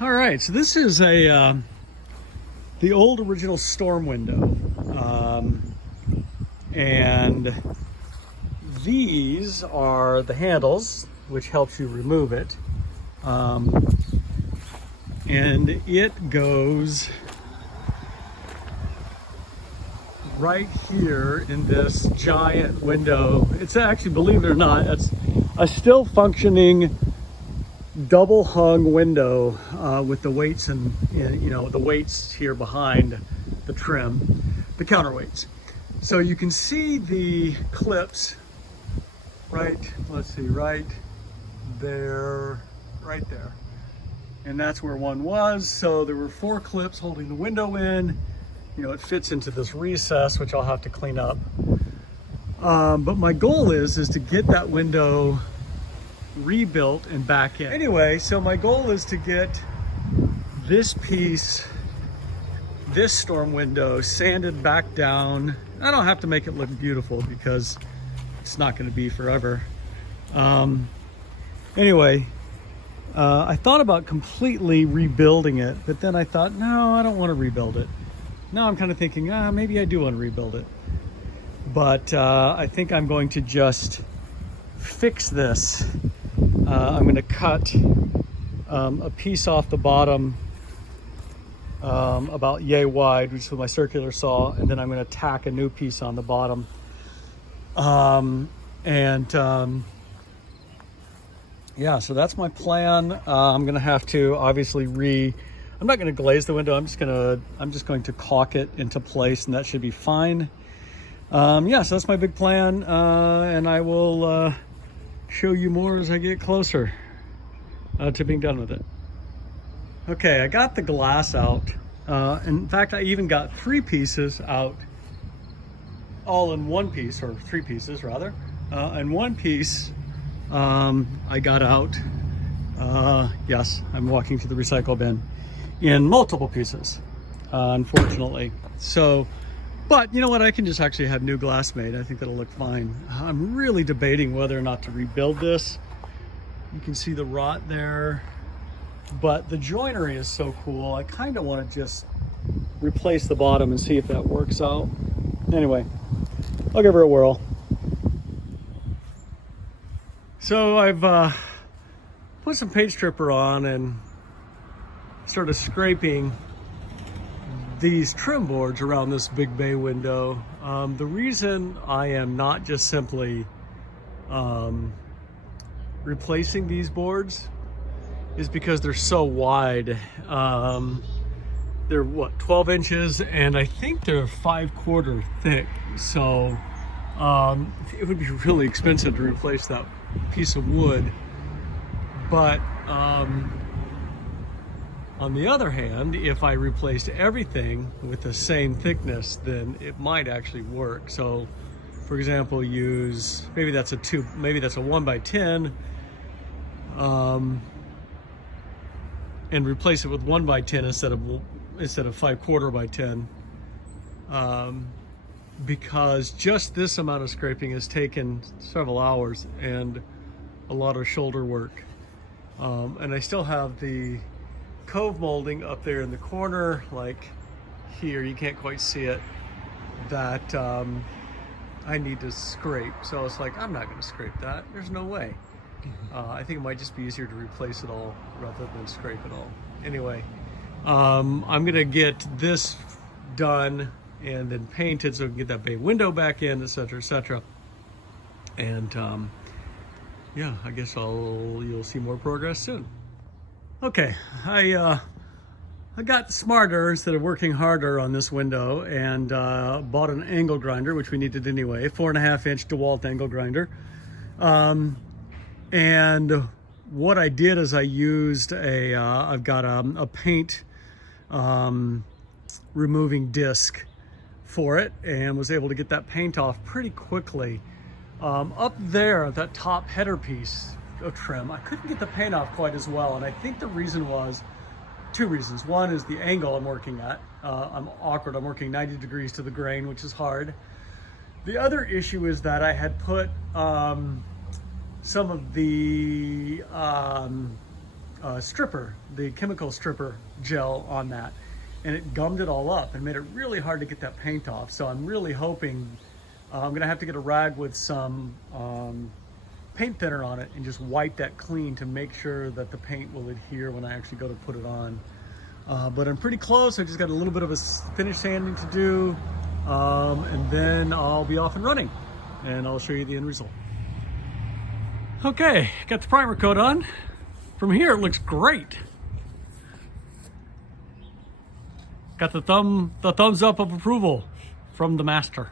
All right, so this is the old original storm window, and these are the handles, which helps you remove it, and it goes right here in this giant window. It's actually, believe it or not, it's a still functioning double hung window with the weights and the weights here behind the trim, the counterweights. So you can see the clips right, let's see, right there, and that's where one was. So there were 4 clips holding the window in. It fits into this recess, which I'll have to clean up, but my goal is to get that window rebuilt and back in. Anyway, so my goal is to get this piece, this storm window, sanded back down. I don't have to make it look beautiful because it's not going to be forever. Anyway, I thought about completely rebuilding it, but then I thought, no, I don't want to rebuild it. Now I'm kind of thinking, maybe I do want to rebuild it. But I think I'm going to just fix this. I'm going to cut a piece off the bottom about yay wide, which is with my circular saw, and then I'm going to tack a new piece on the bottom. Yeah, so that's my plan. I'm going to have to obviously I'm not going to glaze the window. I'm just going to caulk it into place, and that should be fine. Yeah, so that's my big plan, and I will show you more as I get closer to being done with it. Okay, I got the glass out. In fact, I even got 3 pieces out, all in one piece, or 3 pieces rather. And one piece I got out, yes, I'm walking to the recycle bin, in multiple pieces, unfortunately. So, but you know what, I can just actually have new glass made. I think that'll look fine. I'm really debating whether or not to rebuild this. You can see the rot there, but the joinery is so cool. I kind of want to just replace the bottom and see if that works out. Anyway, I'll give her a whirl. So I've put some paint stripper on and started scraping these trim boards around this big bay window. The reason I am not just simply replacing these boards is because they're so wide. They're what, 12 inches, and I think they're 5/4 thick. So it would be really expensive to replace that piece of wood. But on the other hand, if I replaced everything with the same thickness, then it might actually work. So, for example, use, maybe that's a 1x10, and replace it with 1x10 instead of 5/4 by 10, because just this amount of scraping has taken several hours and a lot of shoulder work. And I still have the cove molding up there in the corner, like here, you can't quite see it, that I need to scrape. So it's like, I'm not going to scrape that. There's no way. I think it might just be easier to replace it all rather than scrape it all. Anyway, I'm going to get this done and then painted so we can get that bay window back in, etc., etc. And yeah, I guess you'll see more progress soon. Okay, I got smarter instead of working harder on this window, and bought an angle grinder, which we needed anyway, 4.5-inch DeWalt angle grinder. And what I did is I used I've got a paint removing disc for it, and was able to get that paint off pretty quickly. Up there, that top header piece of trim, I couldn't get the paint off quite as well, and I think the reason was 2 reasons. One is the angle I'm working at. I'm awkward. I'm working 90 degrees to the grain, which is hard. The other issue is that I had put some of the stripper, the chemical stripper gel on that, and it gummed it all up and made it really hard to get that paint off. So I'm really hoping I'm gonna have to get a rag with some paint thinner on it and just wipe that clean to make sure that the paint will adhere when I actually go to put it on. But I'm pretty close. I just got a little bit of a finish sanding to do, and then I'll be off and running, and I'll show you the end result. Okay, got the primer coat on. From here, it looks great. Got the thumbs up of approval from the master.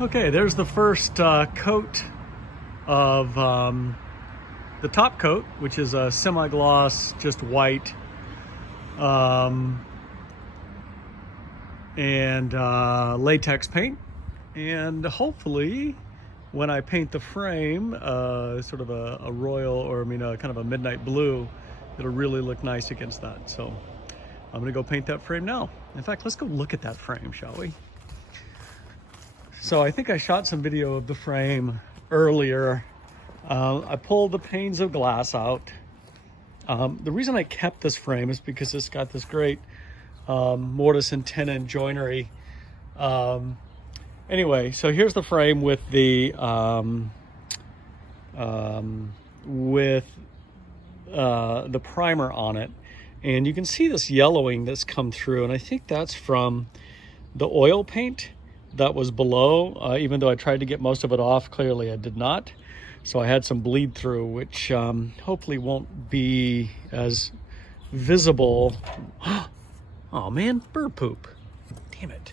Okay, there's the first coat of the top coat, which is a semi-gloss, just white, and latex paint. And hopefully, when I paint the frame, sort of a royal, or kind of a midnight blue, it'll really look nice against that. So I'm gonna go paint that frame now. In fact, let's go look at that frame, shall we? So I think I shot some video of the frame earlier. I pulled the panes of glass out. The reason I kept this frame is because it's got this great mortise and tenon joinery. Anyway, so here's the frame with the primer on it, and you can see this yellowing that's come through, and I think that's from the oil paint that was below. Even though I tried to get most of it off, clearly I did not. So I had some bleed through, which hopefully won't be as visible. Oh man, bird poop. Damn it.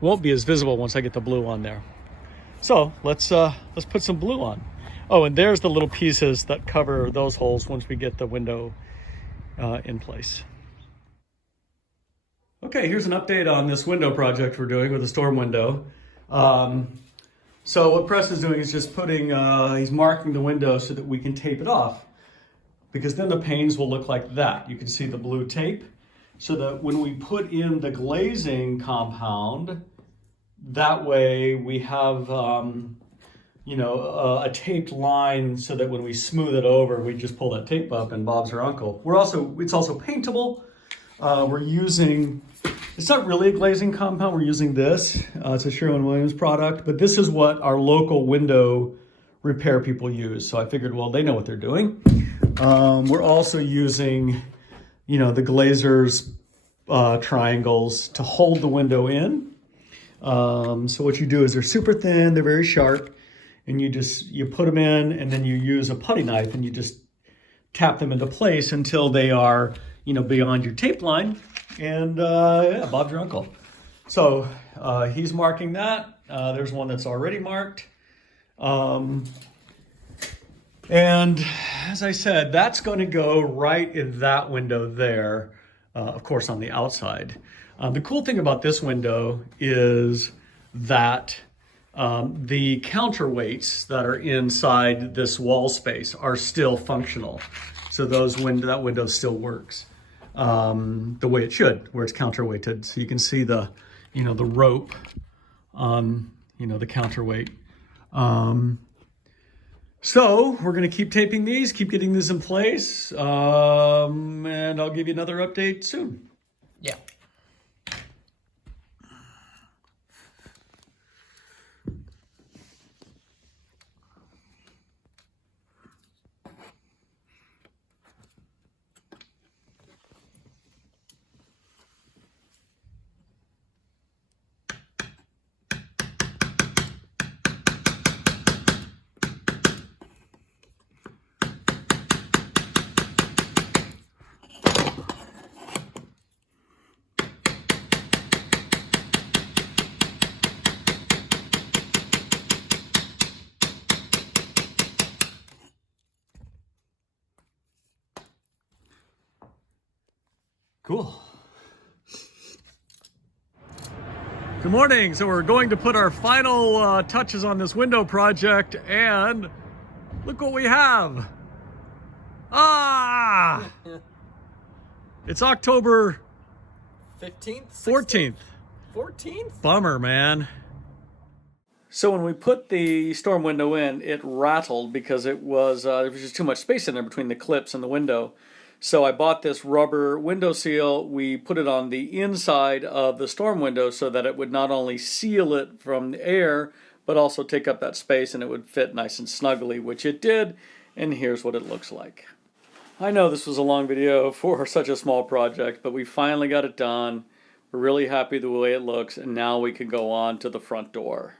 Won't be as visible once I get the blue on there. So let's put some blue on. Oh, and there's the little pieces that cover those holes once we get the window in place. Okay, here's an update on this window project we're doing with a storm window. So what Press is doing is just putting, he's marking the window so that we can tape it off, because then the panes will look like that. You can see the blue tape, so that when we put in the glazing compound, that way we have, a taped line, so that when we smooth it over, we just pull that tape up and Bob's her uncle. It's also paintable. We're using, it's not really a glazing compound, we're using this. It's a Sherwin-Williams product, but this is what our local window repair people use. So I figured, well, they know what they're doing. We're also using, the glazer's triangles to hold the window in. So what you do is they're super thin, they're very sharp, and you put them in, and then you use a putty knife and you just tap them into place until they are, beyond your tape line. And yeah, Bob's your uncle. So he's marking that. There's one that's already marked. And as I said, that's going to go right in that window there, of course, on the outside. The cool thing about this window is that the counterweights that are inside this wall space are still functional. So that window still works the way it should, where it's counterweighted. So you can see the rope on, the counterweight. So we're going to keep taping these, keep getting this in place, and I'll give you another update soon. Yeah. Cool. Good morning. So we're going to put our final touches on this window project, and look what we have. It's October 15th? 14th. 14th? Bummer, man. So when we put the storm window in, it rattled because there was just too much space in there between the clips and the window. So I bought this rubber window seal. We put it on the inside of the storm window so that it would not only seal it from the air, but also take up that space and it would fit nice and snugly, which it did. And here's what it looks like. I know this was a long video for such a small project, but we finally got it done. We're really happy the way it looks, and now we can go on to the front door.